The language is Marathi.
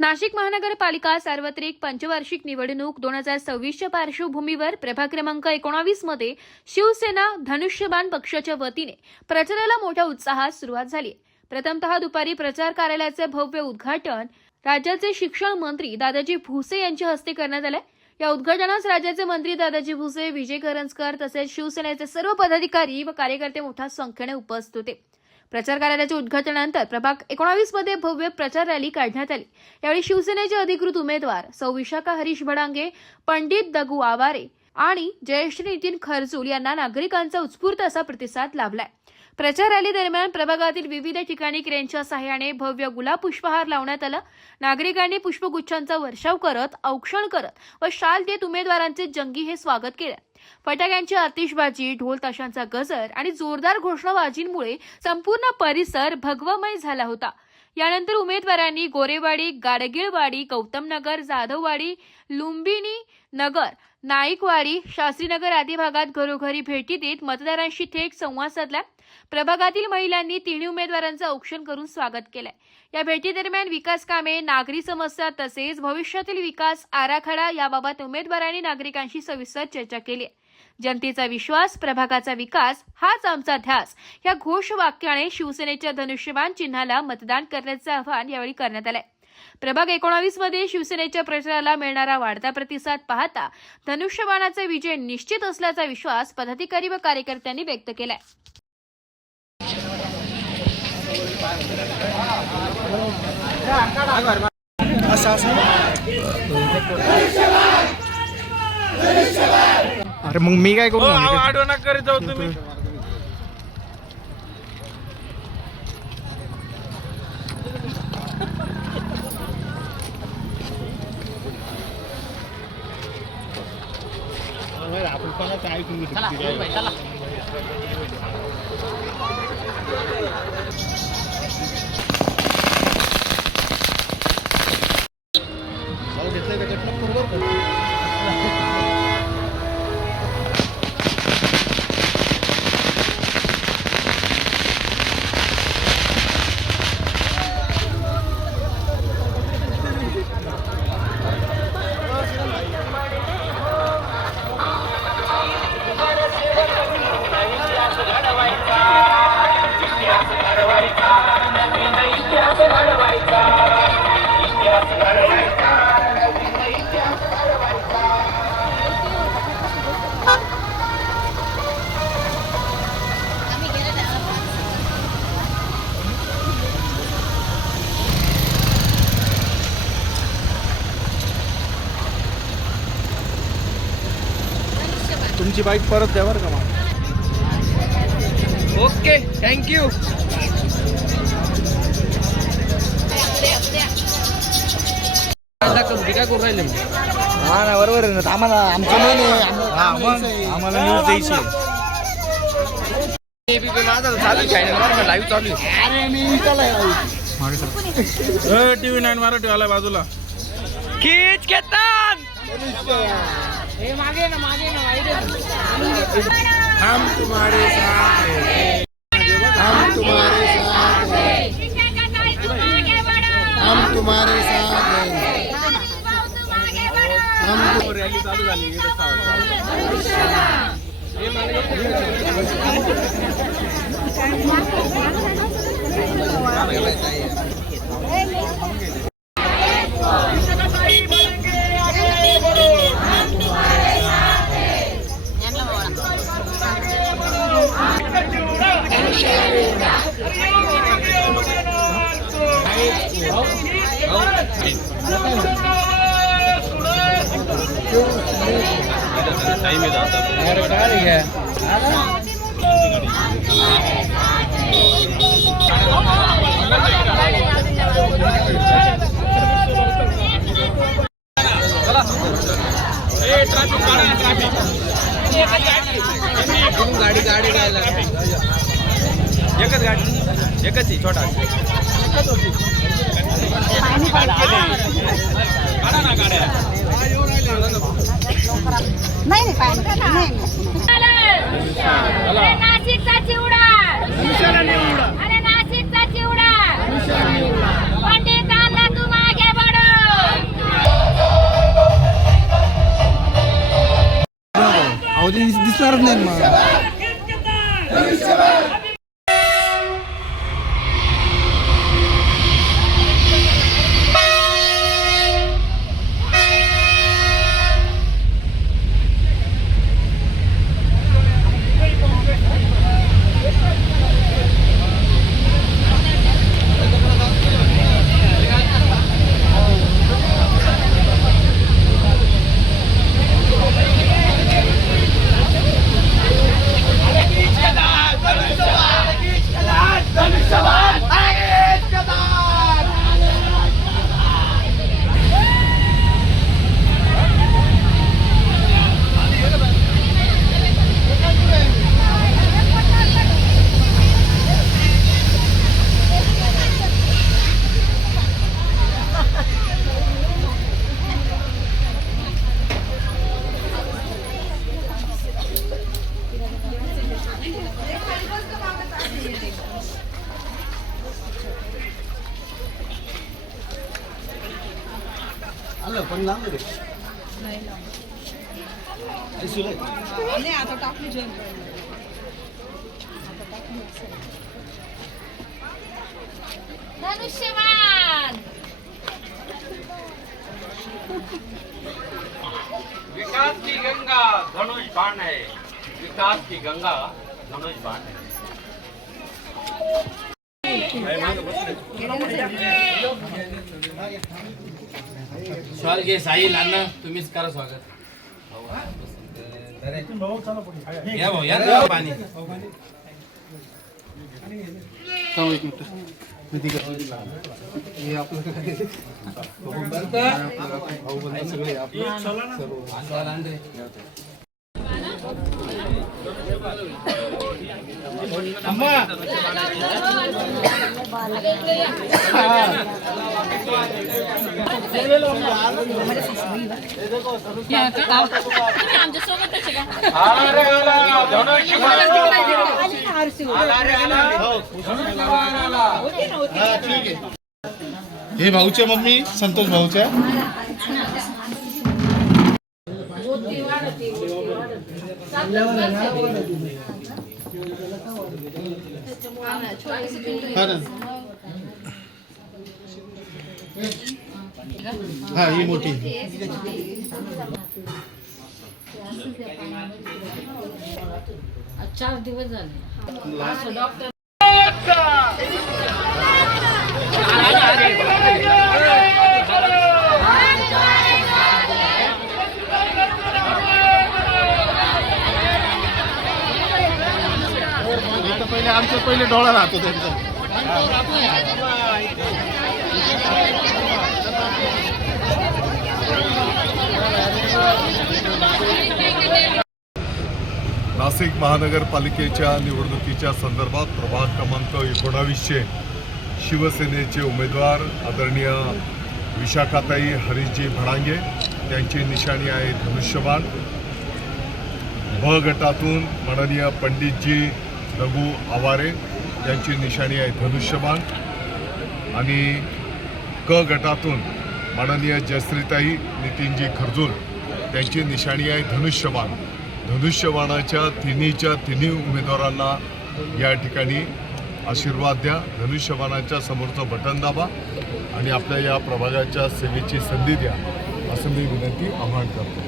नाशिक महानगरपालिका सार्वत्रिक पंचवार्षिक निवडणूक 2026च्या पार्श्वभूमीवर प्रभाग क्रमांक 19 मध्ये शिवसेना धनुष्यबाण पक्षाच्या वतीने प्रचाराला मोठ्या उत्साहात सुरुवात झाली। प्रथमतः दुपारी प्रचार कार्यालयाचे भव्य उद्घाटन राज्याचे शिक्षण मंत्री दादाजी भुसे यांच्या हस्ते करण्यात आले। या उद्घाटनास राज्याचे मंत्री दादाजी भुसे, विजय करंजकर तसेच शिवसेनेचे सर्व पदाधिकारी व कार्यकर्ते मोठ्या संख्येने उपस्थित होते। प्रचार कार्यालयाच्या उद्घाटनानंतर प्रभाग 19 मध्ये भव्य प्रचार रॅली काढण्यात आली। यावेळी शिवसेनेचे अधिकृत उमेदवार सौ विशाखा हरीश भडांगे, पंडित दगू आवारे आणि ज्येष्ठ नितीन खरजूल यांना नागरिकांचा उत्स्फूर्त असा प्रतिसाद लाभलाय। प्रचार रॅली दरम्यान प्रभागातील विविध ठिकाणी क्रेनच्या सहाय्याने भव्य गुलाब पुष्पहार लावण्यात आला। नागरिकांनी पुष्पगुच्छांचा वर्षाव करत, औक्षण करत व शाल देत उमेदवारांचे जंगी हे स्वागत केले। फटाक्यांची आतिषबाजी, ढोल ताशांचा गजर आणि जोरदार घोषणाबाजींमुळे संपूर्ण परिसर भगवमय झाला होता। यानंतर उमेदवारांनी गोरेवाडी, गाडगीळवाडी, गौतमनगर, जाधववाडी, लुंबिनी नगर, नाईकवाडी, शास्त्रीनगर आदी भागात घरोघरी भेटी देत मतदारांशी थेट संवाद साधला। प्रभागातील महिलांनी तिन्ही उमेदवारांचे औक्षण करून स्वागत केले। या भेटी दरम्यान विकास कामे, नागरी समस्या तसेच भविष्यातील विकास आराखडा याबाबत उमेदवारांनी नागरिकांशी सविस्तर चर्चा केली। जनतेचा विश्वास, प्रभागाचा विकास हाच आमचा ध्यास या घोषवाक्याने शिवसेनेच्या धनुष्यबाण चिन्हाला मतदान करण्याचे आवाहन यावेळी करण्यात आले। प्रभाग 19 मध्ये शिवसेनेच्या प्रचाराला मिळणारा वाढता प्रतिसाद पाहता धनुष्यबाणाचा विजय निश्चित असल्याचा विश्वास पदाधिकारी व कार्यकर्त्यांनी व्यक्त केलाय। अरे मग मी काय करू? आडवं नका करीत जाऊ तुम्ही। आपण कोणाचं ऐकून घेतो? तुमची बाईक परत द्या बरं का मला। Okay, thank you. काय करू राहिले? हा ना, बरोबर आहे ना। आम्हाला आमचं मन आहे, आम्हाला न्यूज द्यायची आहे। माझा चालू चॅनल लाईव्ह चालू आहे। अरे मी TV 9 मराठीवाला बाजूला खीच घेतात। हम तुम्हारे साथ हैं, हम तुम्हारे साथ हैं, हम तुम्हारे साथ हैं, हम रॅली चालू झाली। टाइम है जाता है। गाड़ी गाड़ी एकच गाडी, एकच ही छोटा नाही नाशिकचा चिवडा, अरे नाशिकचा चिवडा, पंडित दादा तू मागे बढो, भाऊजी दिसणारच नाही मग. पण लांब रे. आता टाकली जॉईन धनुष्यबाण विकास की गंगा धनुष बाण है, विकास की गंगा धनुष बाण है. स्वागत घे साहिल अण्णा, तुम्हीच करा स्वागत. या भाऊ या ना पाणी. आमच्या सोबतच आहे का? आला रे आला धनुष बाण आला रे आला धनुष बाण. हे भाऊचे मम्मी संतोष भाऊच्या. हा ही मोठी. 4 दिवस झाले. डॉक्टर पहिले आमचं पहिले डोळा राहतो त्यांचा. नाशिक महानगरपालिकेच्या निवडणुकीच्या संदर्भात प्रभाग क्रमांक 19 शिवसेनेचे उमेदवार आदरणीय विशाखाताई हरीशजी भडांगे त्यांची निशाणी आहे धनुष्यबाण. ब गटातून माननीय पंडितजी रघु आवारे यांची निशाणी आहे धनुष्यबाण आणि क गटातून माननीय जयश्रीताई नितीनजी खर्जूर त्यांची निशाणी आहे धनुष्यबाण. धनुष्यबाणाच्या तिन्ही उमेदवारांना या ठिकाणी आशीर्वाद द्या. धनुष्यबाणाच्या समोरचं बटन दाबा आणि आपल्या या प्रभागाच्या सेवेची संधी द्या असं मी विनंती आवाहन करतो.